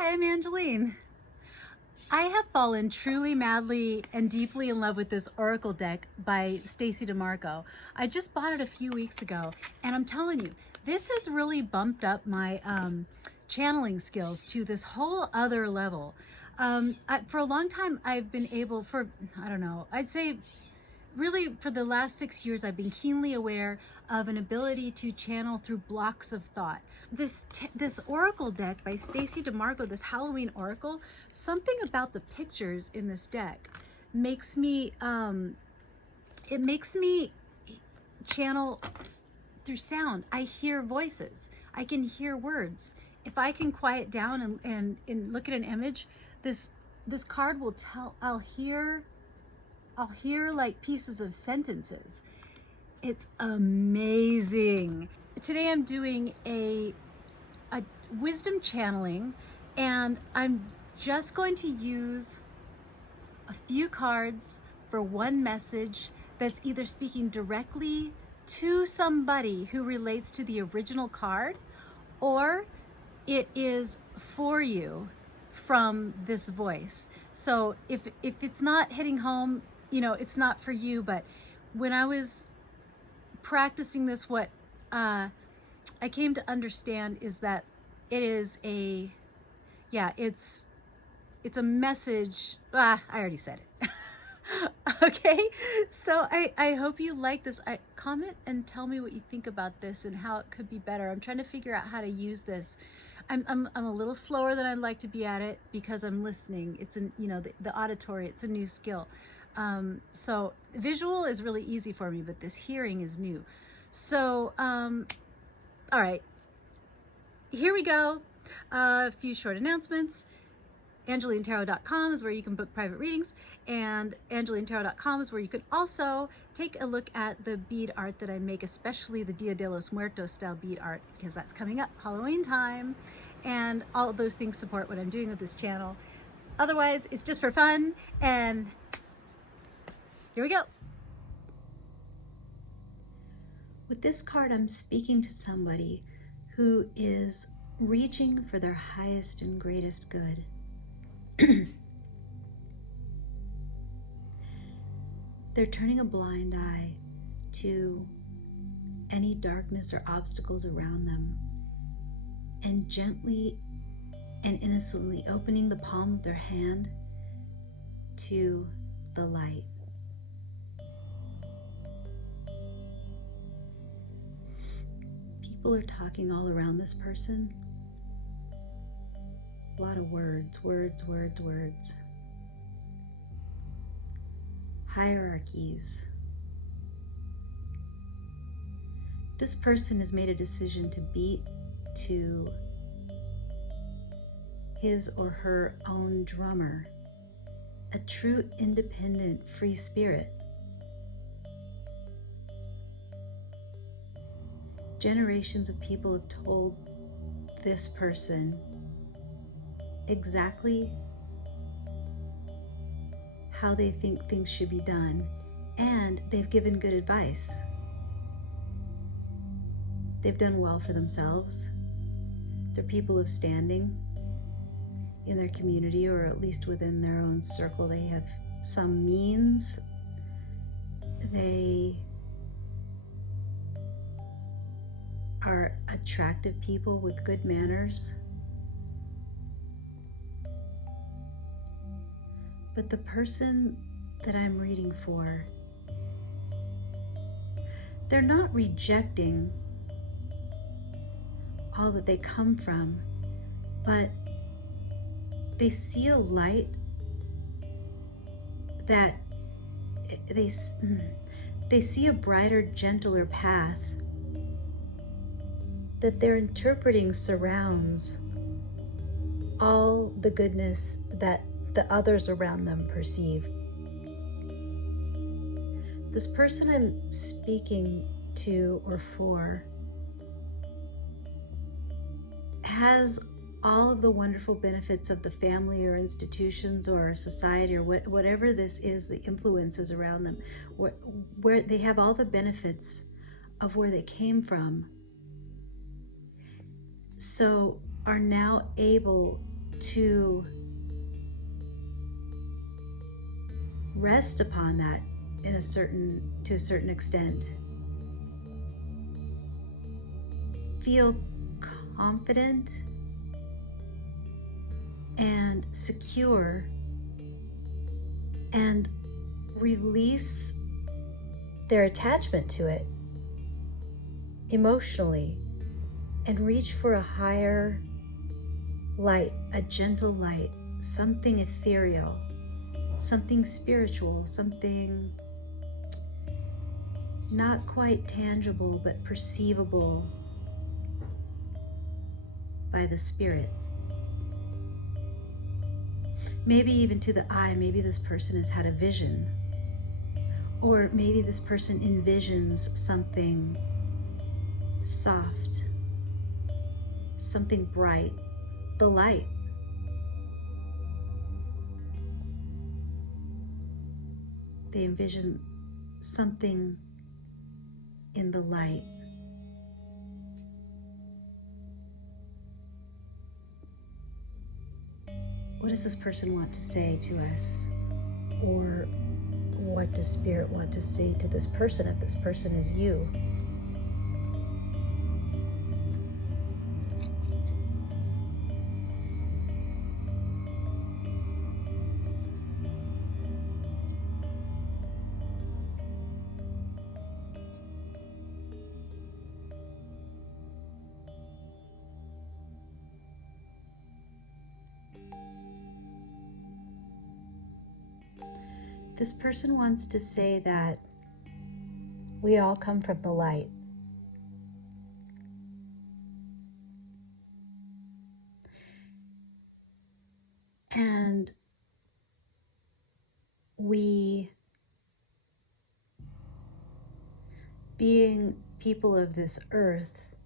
Hi, I'm Angeline. I have fallen truly, madly, and deeply in love with this Oracle deck by Stacey DeMarco. I just bought it a few weeks ago, and I'm telling you, this has really bumped up my channeling skills to this whole other level. For a long time, I've been able, I don't know, I'd say really for the last 6 years, I've been keenly aware of an ability to channel through blocks of thought. This oracle deck by Stacey DeMarco, this Halloween oracle, something about the pictures in this deck makes me it makes me channel through sound. I hear voices. I can hear words. If I can quiet down and look at an image, this card will tell. I'll hear like pieces of sentences. It's amazing. Today I'm doing a wisdom channeling, and I'm just going to use a few cards for one message that's either speaking directly to somebody who relates to the original card, or it is for you from this voice. So if it's not hitting home, you know, it's not for you. But when I was practicing this, what I came to understand is that it is it's a message. I already said it. Okay, so I hope you like this. Comment and tell me what you think about this and how it could be better. I'm trying to figure out how to use this. I'm a little slower than I'd like to be at it because I'm listening. It's the auditory. It's a new skill. So visual is really easy for me, but this hearing is new. So all right, here we go. A few short announcements. AngelineTarot.com is where you can book private readings, and AngelineTarot.com is where you can also take a look at the bead art that I make, especially the Dia de los Muertos style bead art, because that's coming up, Halloween time, and all of those things support what I'm doing with this channel. Otherwise, it's just for fun, and here we go. With this card, I'm speaking to somebody who is reaching for their highest and greatest good. They're turning a blind eye to any darkness or obstacles around them, and gently and innocently opening the palm of their hand to the light. People are talking all around this person. A lot of words. Hierarchies. This person has made a decision to beat to his or her own drummer, a true independent free spirit. Generations of people have told this person exactly how they think things should be done, and they've given good advice. They've done well for themselves. They're people of standing in their community, or at least within their own circle. They have some means. They are attractive people with good manners. But the person that I'm reading for, they're not rejecting all that they come from, but they see a light that they see a brighter, gentler path that they're interpreting surrounds all the goodness that the others around them perceive. This person I'm speaking to or for has all of the wonderful benefits of the family or institutions or society or whatever this is, the influences around them, where they have all the benefits of where they came from, so are now able to rest upon that to a certain extent. Feel confident and secure, and release their attachment to it emotionally, and reach for a higher light, a gentle light, something ethereal, something spiritual, something not quite tangible but perceivable by the spirit. Maybe even to the eye. Maybe this person has had a vision, or maybe this person envisions something soft, something bright, the light. They envision something in the light. What does this person want to say to us? Or what does Spirit want to say to this person if this person is you? This person wants to say that we all come from the light. And we, being people of this earth,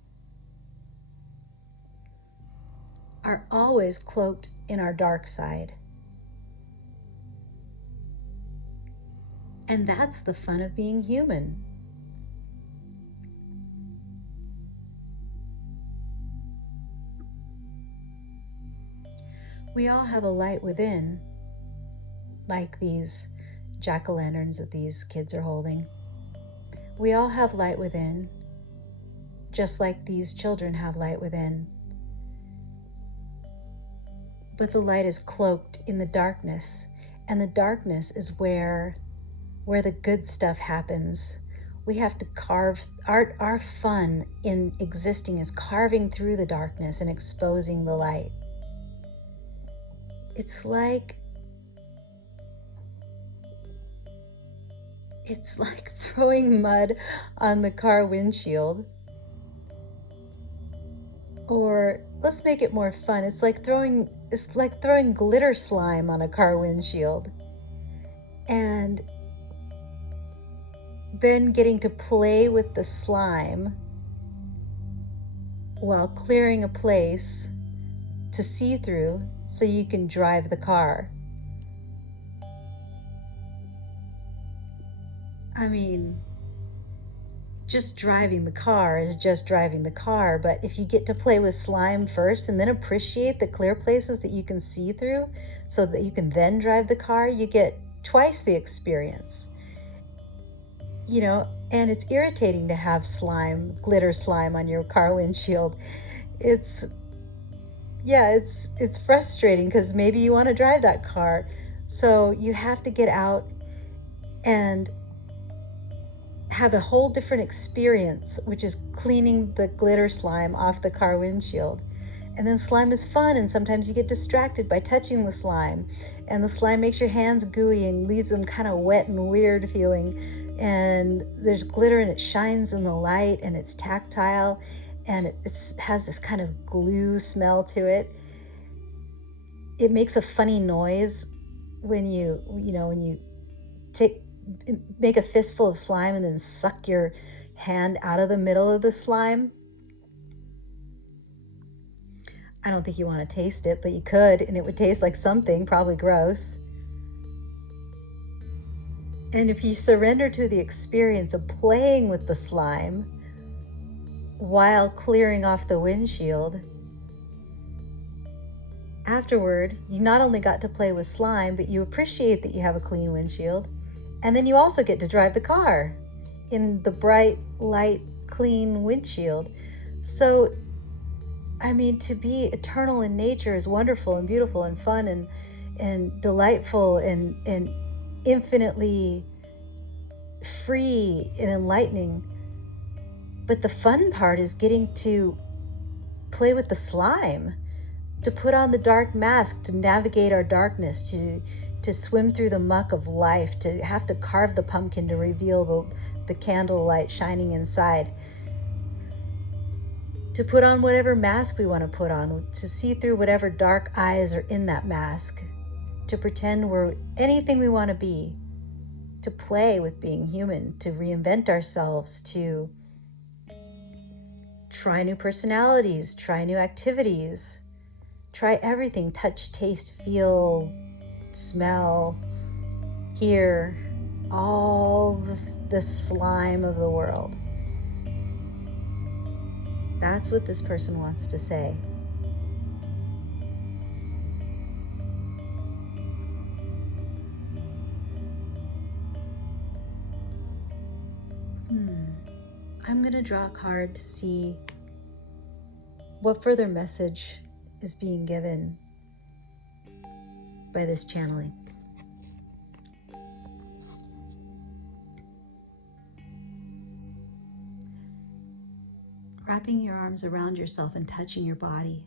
are always cloaked in our dark side. And that's the fun of being human. We all have a light within, like these jack-o'-lanterns that these kids are holding. We all have light within, just like these children have light within. But the light is cloaked in the darkness, and the darkness is where the good stuff happens. We have to carve, our fun in existing is carving through the darkness and exposing the light. It's like throwing mud on the car windshield. Or let's make it more fun. It's like throwing glitter slime on a car windshield. And then getting to play with the slime while clearing a place to see through so you can drive the car. I mean, just driving the car is just driving the car, but if you get to play with slime first and then appreciate the clear places that you can see through so that you can then drive the car, you get twice the experience. You know, and it's irritating to have slime, glitter slime on your car windshield. It's frustrating because maybe you want to drive that car. So you have to get out and have a whole different experience, which is cleaning the glitter slime off the car windshield. And then slime is fun, and sometimes you get distracted by touching the slime, and the slime makes your hands gooey and leaves them kind of wet and weird feeling. And there's glitter and it shines in the light and it's tactile and it has this kind of glue smell to it. It makes a funny noise when you make a fistful of slime and then suck your hand out of the middle of the slime. I don't think you want to taste it, but you could, and it would taste like something, probably gross. And if you surrender to the experience of playing with the slime while clearing off the windshield, afterward, you not only got to play with slime, but you appreciate that you have a clean windshield. And then you also get to drive the car in the bright, light, clean windshield. So, I mean, to be eternal in nature is wonderful and beautiful and fun and delightful and infinitely free and enlightening. But the fun part is getting to play with the slime, to put on the dark mask, to navigate our darkness, to swim through the muck of life, to have to carve the pumpkin to reveal the candlelight shining inside, to put on whatever mask we want to put on, to see through whatever dark eyes are in that mask, to pretend we're anything we want to be, to play with being human, to reinvent ourselves, to try new personalities, try new activities, try everything: touch, taste, feel, smell, hear, all the slime of the world. That's what this person wants to say. I'm going to draw a card to see what further message is being given by this channeling. Wrapping your arms around yourself and touching your body.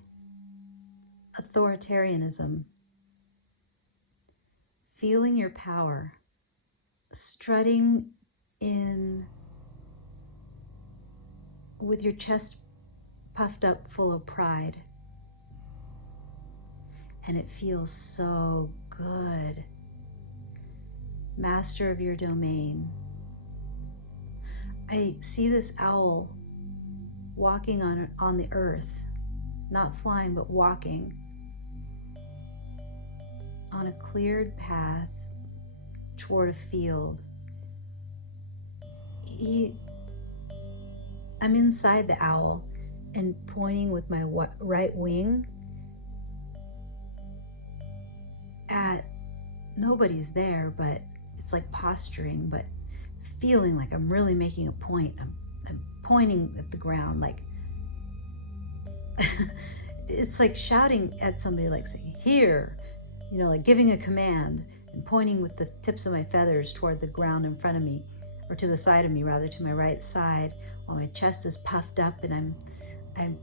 Authoritarianism. Feeling your power. Strutting in with your chest puffed up full of pride. And it feels so good. Master of your domain. I see this owl walking on the earth, not flying, but walking on a cleared path toward a field. I'm inside the owl and pointing with my right wing at nobody's there, but it's like posturing, but feeling like I'm really making a point. I'm pointing at the ground, like it's like shouting at somebody, like saying, here, like giving a command, and pointing with the tips of my feathers toward the ground in front of me, or to the side of me, rather, to my right side, while my chest is puffed up and I'm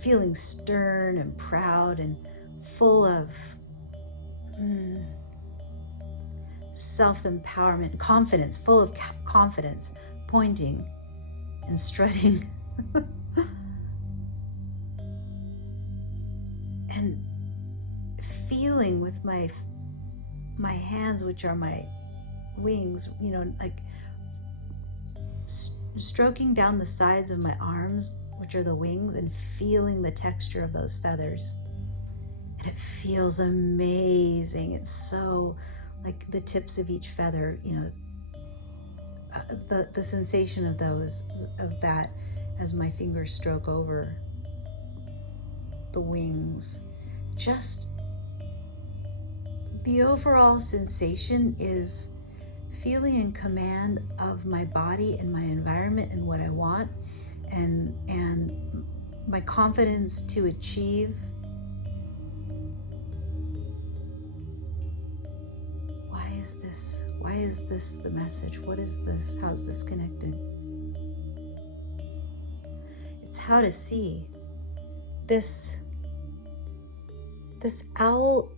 feeling stern and proud and full of self-empowerment, confidence, full of confidence, pointing and strutting and feeling with my hands, which are my wings, like stroking down the sides of my arms, which are the wings, and feeling the texture of those feathers. And it feels amazing. It's so like the tips of each feather, the sensation of that as my fingers stroke over the wings. Just the overall sensation is feeling in command of my body and my environment and what I want, and my confidence to achieve. Why is this the message? What is this? How is this connected? It's how to see. This owl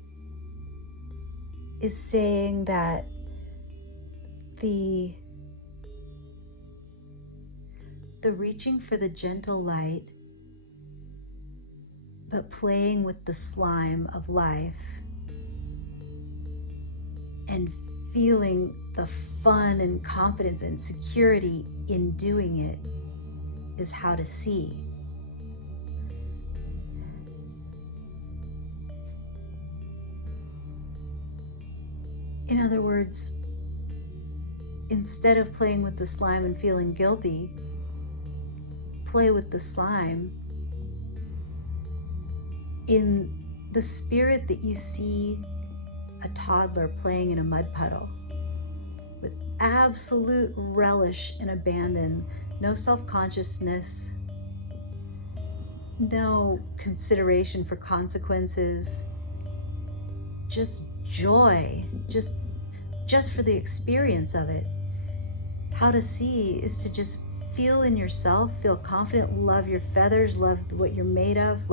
is saying that the reaching for the gentle light, but playing with the slime of life and feeling the fun and confidence and security in doing it is how to see. In other words, instead of playing with the slime and feeling guilty, play with the slime in the spirit that you see a toddler playing in a mud puddle with absolute relish and abandon, no self-consciousness, no consideration for consequences, just joy, just for the experience of it. How to see is to just feel in yourself, feel confident, love your feathers, love what you're made of,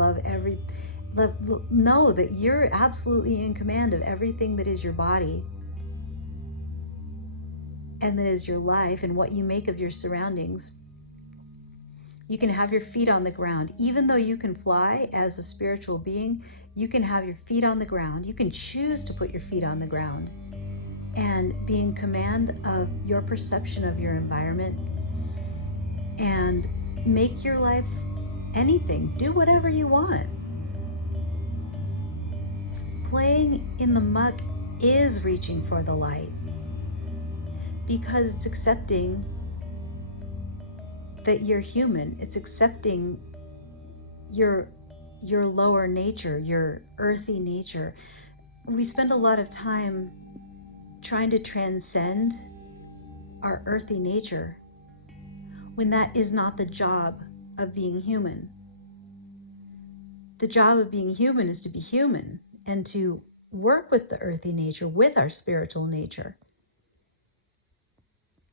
know that you're absolutely in command of everything that is your body and that is your life and what you make of your surroundings. You can have your feet on the ground. Even though you can fly as a spiritual being, you can have your feet on the ground. You can choose to put your feet on the ground and be in command of your perception of your environment and make your life anything. Do whatever you want. Playing in the muck is reaching for the light because it's accepting that you're human. It's accepting your lower nature, your earthy nature. We spend a lot of time trying to transcend our earthy nature when that is not the job of being human. The job of being human is to be human and to work with the earthy nature, with our spiritual nature.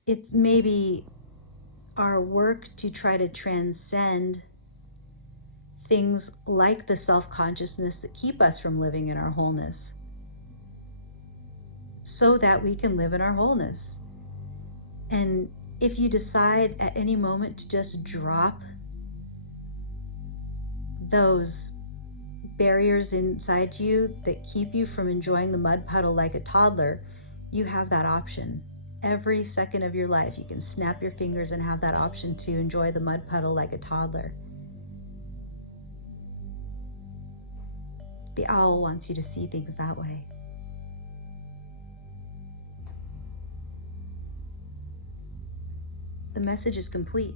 It's maybe our work to try to transcend things like the self-consciousness that keep us from living in our wholeness so that we can live in our wholeness. And if you decide at any moment to just drop those barriers inside you that keep you from enjoying the mud puddle like a toddler, you have that option. Every second of your life, you can snap your fingers and have that option to enjoy the mud puddle like a toddler. The owl wants you to see things that way. The message is complete.